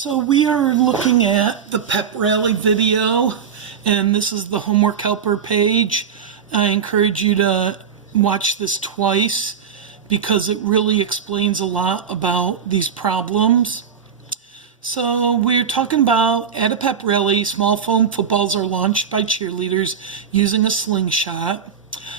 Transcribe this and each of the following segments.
So we are looking at the pep rally video, and this is the homework helper page. I encourage you to watch this twice because it really explains a lot about these problems. So we're talking about at a pep rally, small foam footballs are launched by cheerleaders using a slingshot.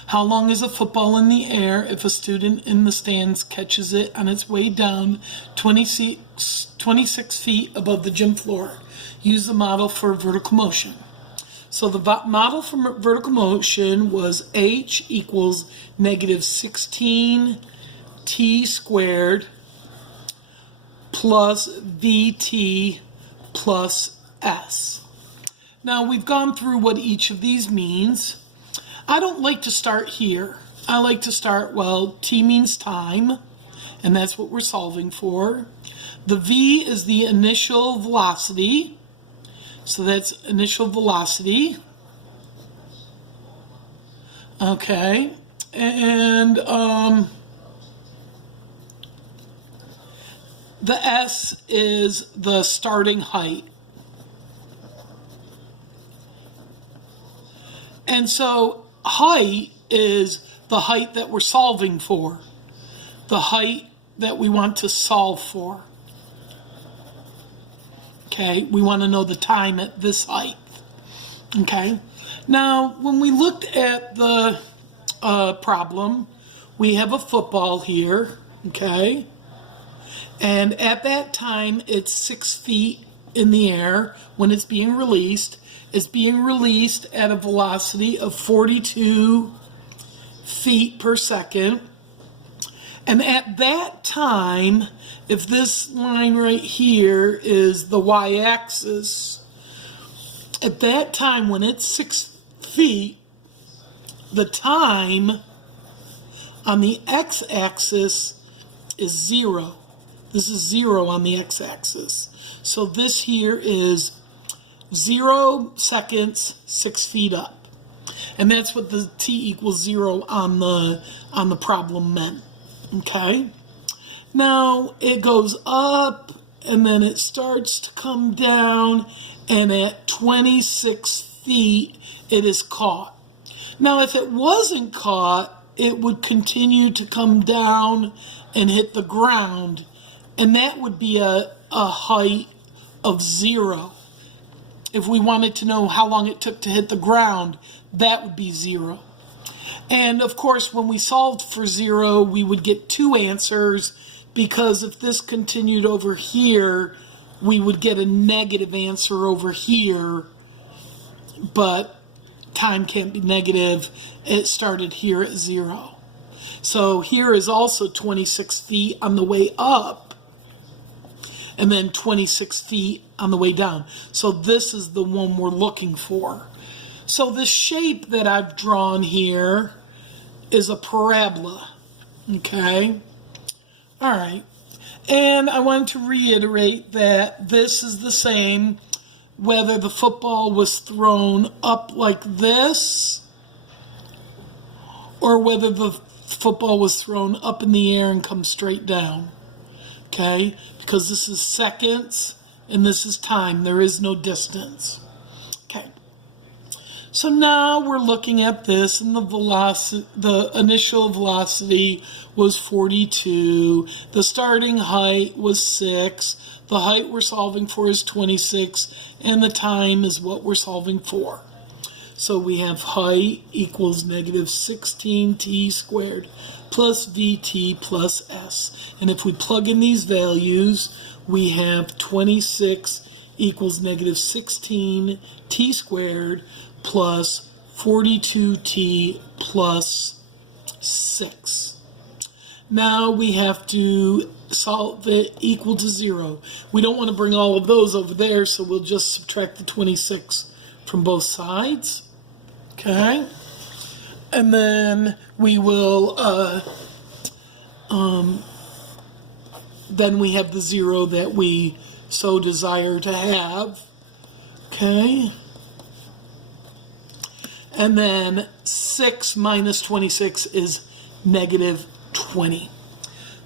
How long is a football in the air if a student in the stands catches it on its way down 26 feet above the gym floor? Use the model for vertical motion. So the model for vertical motion was h equals negative 16 t squared plus vt plus s. Now we've gone through what each of these means. I don't like to start here. I like to start, well, t means time, and that's what we're solving for. The v is the initial velocity, so that's initial velocity. Okay, and the s is the starting height. And so height is the height that we're solving for, the height that we want to solve for. Okay, we want to know the time at this height. Okay, now when we looked at the problem, we have a football here, okay, and at that time it's 6 feet in the air when it's being released. It's being released at a velocity of 42 feet per second. And at that time, if this line right here is the y-axis, at that time when it's 6 feet, the time on the x-axis is 0. This is 0 on the x-axis. So this here is 0 seconds, 6 feet up. And that's what the t equals 0 on the problem meant. Okay? Now it goes up and then it starts to come down, and at 26 feet it is caught. Now if it wasn't caught, it would continue to come down and hit the ground, and that would be a height of 0. If we wanted to know how long it took to hit the ground, that would be 0. And of course, when we solved for 0, we would get 2 answers, because if this continued over here, we would get a negative answer over here, but time can't be negative. It started here at 0. So here is also 26 feet on the way up, and then 26 feet on the way down. So this is the one we're looking for. So the shape that I've drawn here is a parabola, okay? All right, and I wanted to reiterate that this is the same whether the football was thrown up like this or whether the football was thrown up in the air and come straight down. Okay, because this is seconds and this is time. There is no distance. Okay, so now we're looking at this, and the velocity, the initial velocity was 42. The starting height was 6. The height we're solving for is 26, and the time is what we're solving for. So we have height equals negative 16t squared plus vt plus s. And if we plug in these values, we have 26 equals negative 16t squared plus 42t plus 6. Now we have to solve it equal to 0. We don't want to bring all of those over there, so we'll just subtract the 26 from both sides. Okay, and then we will, then we have the 0 that we so desire to have. Okay, and then 6 minus 26 is negative 20.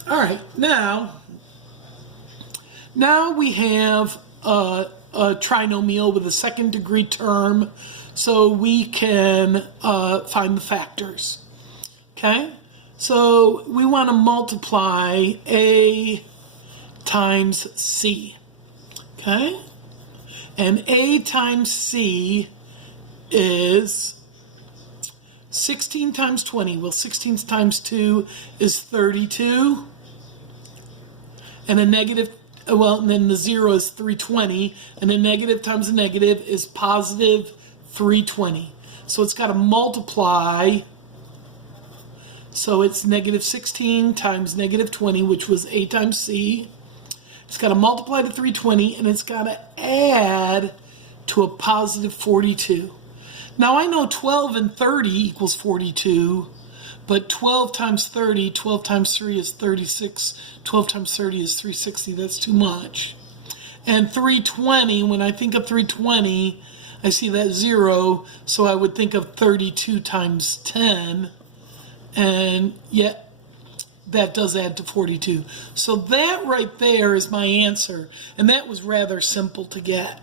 All right, now Now we have a trinomial with a second degree term, so we can find the factors. Okay, so we want to multiply A times C. Okay, and A times C is 16 times 20. Well, 16 times 2 is 32. And a negative, well, and then the 0 is 320. And a negative times a negative is positive 320. So it's got to multiply. So it's negative 16 times negative 20, which was A times C. It's got to multiply to 320, and it's got to add to a positive 42. Now I know 12 and 30 equals 42, but 12 times 30, 12 times 3 is 36, 12 times 30 is 360, that's too much. And 320, when I think of 320, I see that 0, so I would think of 32 times 10, and yet that does add to 42. So that right there is my answer, and that was rather simple to get.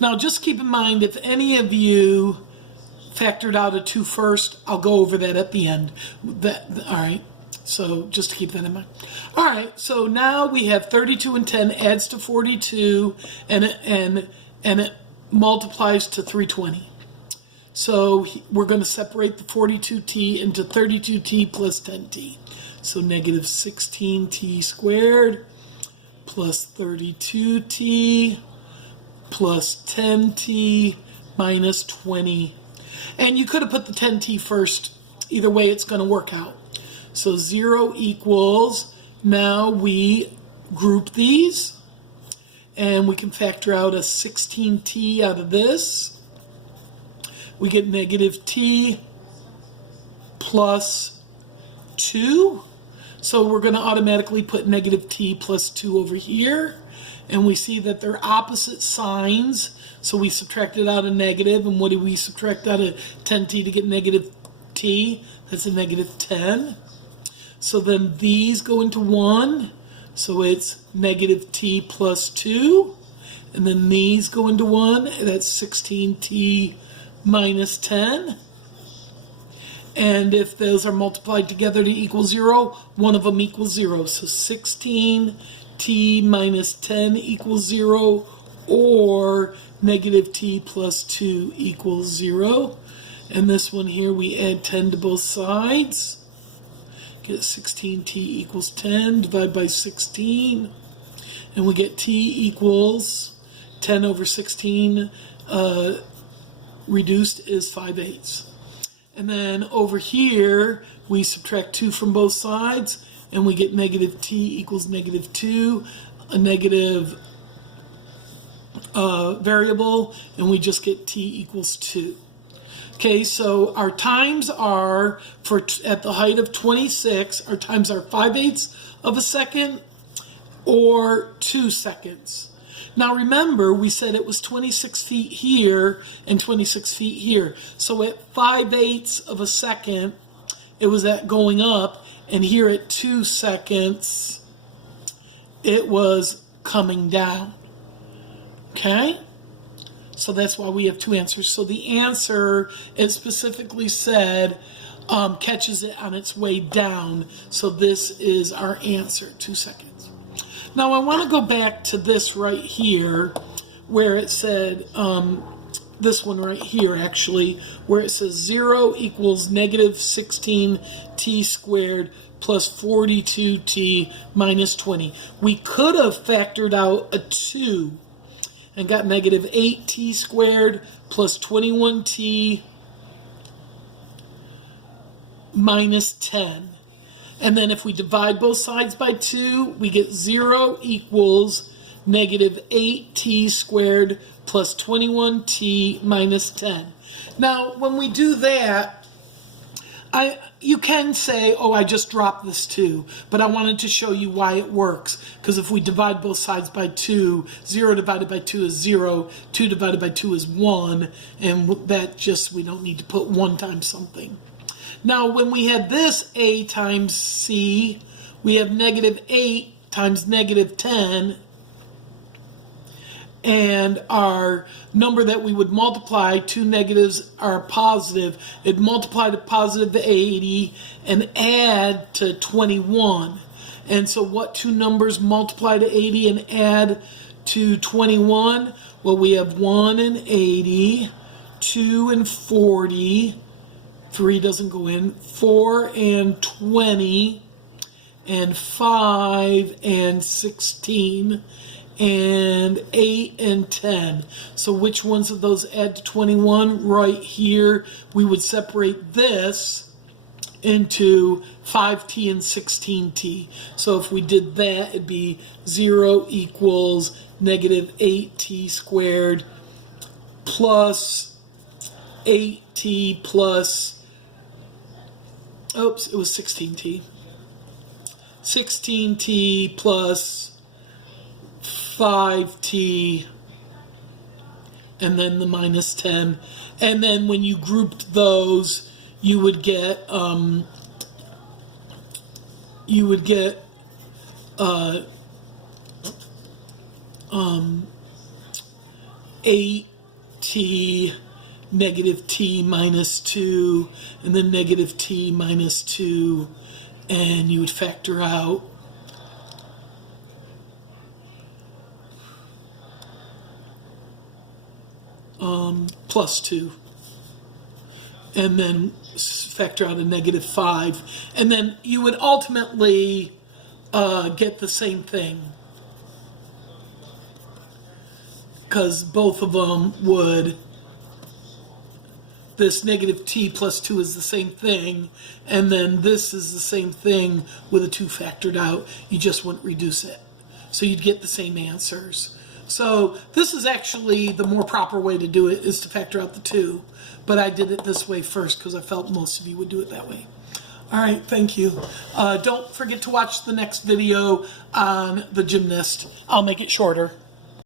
Now, just keep in mind, if any of you factored out a 2 first, I'll go over that at the end. All right, so just to keep that in mind. All right, so now we have 32 and 10 adds to 42, and it multiplies to 320. So we're going to separate the 42t into 32t plus 10t. So negative 16t squared plus 32t plus 10t minus 20. And you could have put the 10t first. Either way, it's going to work out. So 0 equals, now we group these, and we can factor out a 16t out of this. We get negative t plus 2. So we're going to automatically put negative t plus 2 over here. And we see that they're opposite signs. So we subtracted out a negative. And what do we subtract out of 10t to get negative t? That's a negative 10. So then these go into 1. So it's negative t plus 2. And then these go into 1. That's 16t minus 10. And if those are multiplied together to equal 0, one of them equals 0. So 16t minus 10 equals 0, or negative t plus 2 equals 0. And this one here, we add 10 to both sides. Get 16t equals 10, divide by 16. And we get t equals 10 over 16 reduced is 5/8. And then over here, we subtract 2 from both sides, and we get negative t equals negative 2, a negative variable, and we just get t equals 2. Okay, so our times are, at the height of 26, our times are 5/8 of a second or 2 seconds. Now remember, we said it was 26 feet here and 26 feet here. So at 5/8 of a second, it was at going up, and here at 2 seconds, it was coming down. Okay? So that's why we have 2 answers. So the answer, it specifically said, catches it on its way down. So this is our answer, 2 seconds. Now I want to go back to this right here, where it said, this one right here actually, where it says 0 equals negative 16t squared plus 42t minus 20. We could have factored out a 2 and got negative 8t squared plus 21t minus 10. And then if we divide both sides by 2, we get 0 equals negative 8t squared plus 21t minus 10. Now, when we do that, you can say, oh, I just dropped this 2, but I wanted to show you why it works. Because if we divide both sides by 2, 0 divided by 2 is 0, 2 divided by 2 is 1, and that just, we don't need to put 1 times something. Now, when we had this a times c, we have negative 8 times negative 10, and our number that we would multiply, two negatives are positive, it'd multiply to positive 80 and add to 21. And so what two numbers multiply to 80 and add to 21? Well, we have 1 and 80, 2 and 40, 3 doesn't go in, 4 and 20, and 5 and 16, and 8 and 10. So which ones of those add to 21? Right here, we would separate this into 5t and 16t. So if we did that, it'd be 0 equals negative 8t squared plus 8t plus, oops, it was 16t. 16t plus 5t, and then the minus 10. And then when you grouped those, you would get 8t negative t minus 2, and then negative t minus 2, and you would factor out plus 2, and then factor out a negative 5, and then you would ultimately get the same thing, because both of them would, this negative t plus 2 is the same thing, and then this is the same thing with a 2 factored out. You just wouldn't reduce it. So you'd get the same answers. So this is actually the more proper way to do it, is to factor out the 2. But I did it this way first because I felt most of you would do it that way. All right, thank you. Don't forget to watch the next video on the gymnast. I'll make it shorter.